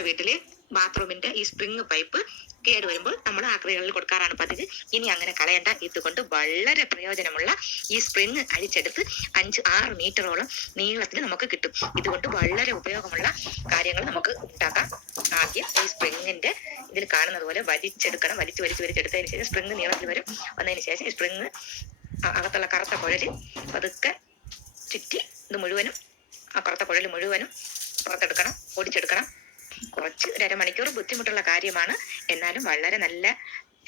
നമ്മുടെ വീട്ടിൽ ബാത്റൂമിന്റെ ഈ സ്പ്രിങ് പൈപ്പ് കേട് വരുമ്പോൾ നമ്മൾ ആക്രികളിൽ കൊടുക്കാറാണ് പതിവ്. ഇനി അങ്ങനെ കളയേണ്ട. ഇതുകൊണ്ട് വളരെ പ്രയോജനമുള്ള ഈ സ്പ്രിങ് അഴിച്ചെടുത്ത് അഞ്ച് ആറ് മീറ്ററോളം നീളത്തിൽ നമുക്ക് കിട്ടും. ഇതുകൊണ്ട് വളരെ ഉപയോഗമുള്ള കാര്യങ്ങൾ നമുക്ക് ഉണ്ടാക്കാം. ആദ്യം ഈ സ്പ്രിങ്ങിന്റെ ഇതിൽ കാണുന്നത് പോലെ വലിച്ചെടുക്കണം. വലിച്ചു വലിച്ചു വലിച്ചെടുത്തതിന് ശേഷം സ്പ്രിങ് നീളത്തിൽ വരും. വന്നതിന് ശേഷം ഈ സ്പ്രിങ് അകത്തുള്ള കറുത്ത കുഴൽ പതുക്കെ ചുറ്റി ഇത് മുഴുവനും ആ കറുത്ത കുഴൽ മുഴുവനും പുറത്തെടുക്കണം ഓടിച്ചെടുക്കണം കുറച്ച് ഒരു അരമണിക്കൂർ ബുദ്ധിമുട്ടുള്ള കാര്യമാണ്. എന്നാലും വളരെ നല്ല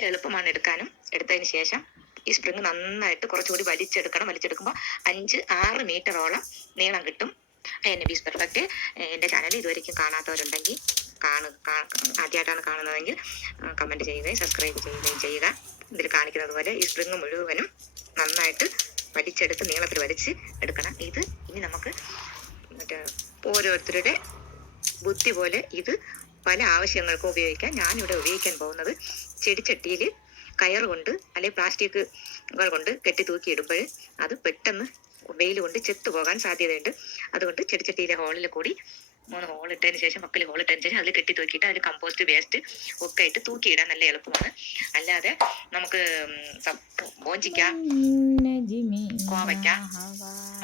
എളുപ്പമാണ് എടുക്കാനും. എടുത്തതിന് ശേഷം ഈ സ്പ്രിങ് നന്നായിട്ട് കുറച്ചുകൂടി വലിച്ചെടുക്കണം. വലിച്ചെടുക്കുമ്പോൾ അഞ്ച് ആറ് മീറ്ററോളം നീളം കിട്ടും. എൻ ബീസ് പെർഫെക്റ്റ് എന്റെ ചാനൽ ഇതുവരെയ്ക്കും കാണാത്തവരുണ്ടെങ്കിൽ കാണു ആദ്യമായിട്ടാണ് കാണുന്നതെങ്കിൽ കമന്റ് ചെയ്യുകയും സബ്സ്ക്രൈബ് ചെയ്യുകയും ചെയ്യുക. ഇതിൽ കാണിക്കുന്നത് പോലെ ഈ സ്പ്രിങ് മുഴുവനും നന്നായിട്ട് വലിച്ചെടുത്ത് നീളത്തിൽ വലിച്ച് എടുക്കണം. ഇത് ഇനി നമുക്ക് മറ്റേ ഓരോരുത്തരുടെ ബുദ്ധി പോലെ ഇത് പല ആവശ്യങ്ങൾക്കും ഉപയോഗിക്കാം. ഞാനിവിടെ ഉപയോഗിക്കാൻ പോകുന്നത് ചെടിച്ചട്ടിയിൽ കയർ കൊണ്ട് അല്ലെങ്കിൽ പ്ലാസ്റ്റിക്കുകൾ കൊണ്ട് കെട്ടി തൂക്കി ഇടുമ്പോൾ അത് പെട്ടെന്ന് വെയിൽ കൊണ്ട് ചെത്തു പോകാൻ സാധ്യതയുണ്ട്. അതുകൊണ്ട് ചെടിച്ചട്ടിയിലെ ഹോളിൽ കൂടി മൂന്ന് ഹോൾ ഇട്ടതിന് ശേഷം മക്കൾ ഹോൾ ഇട്ടതിന് ശേഷം അതിൽ കെട്ടി തൂക്കിയിട്ട് അതിൽ കമ്പോസ്റ്റ് വേസ്റ്റ് ഒക്കെ ഇട്ട് തൂക്കിയിടാൻ നല്ല എളുപ്പമാണ്. അല്ലാതെ നമുക്ക് ബോഞ്ചിക്ക കോവയ്ക്ക,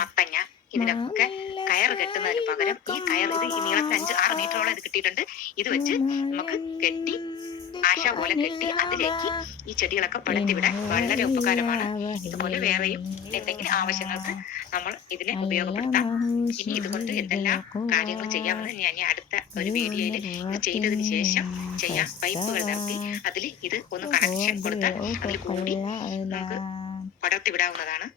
മത്തങ്ങ ഇതിനൊക്കെ കയർ കെട്ടുന്നതിന് പകരം ഈ കയർ ഇത് ഈ നീളത്തിൽ അഞ്ച് ആറ് മീറ്ററോളം ഇത് കിട്ടിയിട്ടുണ്ട്. ഇത് വെച്ച് നമുക്ക് കെട്ടി ആശ പോലെ കെട്ടി അതിലേക്ക് ഈ ചെടികളൊക്കെ വിടാൻ വളരെ ഉപകാരമാണ്. ഇതുപോലെ വേറെയും എന്തെങ്കിലും ആവശ്യങ്ങൾക്ക് നമ്മൾ ഇതിനെ ഉപയോഗപ്പെടുത്താം. ഇനി ഇതുകൊണ്ട് എന്തെല്ലാം കാര്യങ്ങൾ ചെയ്യാമെന്ന് ഞാൻ ഈ അടുത്ത ഒരു വീഡിയോയിൽ ഇത് ചെയ്തതിന് ശേഷം ചെയ്യാം. പൈപ്പുകൾ നിർത്തി അതിൽ ഇത് ഒന്ന് കണക്ഷൻ കൊടുത്താൽ അതിൽ കൂടി നമുക്ക് പടർത്തിവിടാവുന്നതാണ്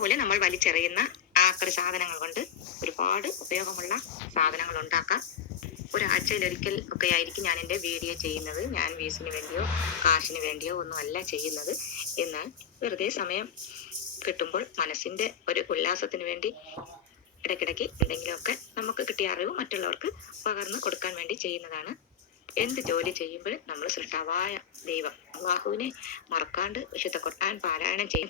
ഇതുപോലെ നമ്മൾ വലിച്ചെറിയുന്ന ആക്രി സാധനങ്ങൾ കൊണ്ട് ഒരുപാട് ഉപയോഗമുള്ള സാധനങ്ങൾ ഉണ്ടാക്കാം. ഒരാഴ്ചയിൽ ഒരിക്കൽ ഒക്കെ ആയിരിക്കും ഞാൻ എന്റെ വീഡിയോ ചെയ്യുന്നത്. ഞാൻ വ്യൂസിന് വേണ്ടിയോ കാശിന് വേണ്ടിയോ ഒന്നുമല്ല ചെയ്യുന്നത്. എന്നാൽ വെറുതെ സമയം കിട്ടുമ്പോൾ മനസ്സിന്റെ ഒരു ഉല്ലാസത്തിന് വേണ്ടി ഇടയ്ക്കിടയ്ക്ക് എന്തെങ്കിലുമൊക്കെ നമുക്ക് കിട്ടിയ അറിവ് മറ്റുള്ളവർക്ക് പകർന്നു കൊടുക്കാൻ വേണ്ടി ചെയ്യുന്നതാണ്. എന്ത് ജോലി ചെയ്യുമ്പോഴും നമ്മൾ സൃഷ്ടാവായ ദൈവം. അള്ളാഹുവിനെ മറക്കാണ്ട് വിശുദ്ധ കൊട്ടാൻ പാരായണം ചെയ്യും.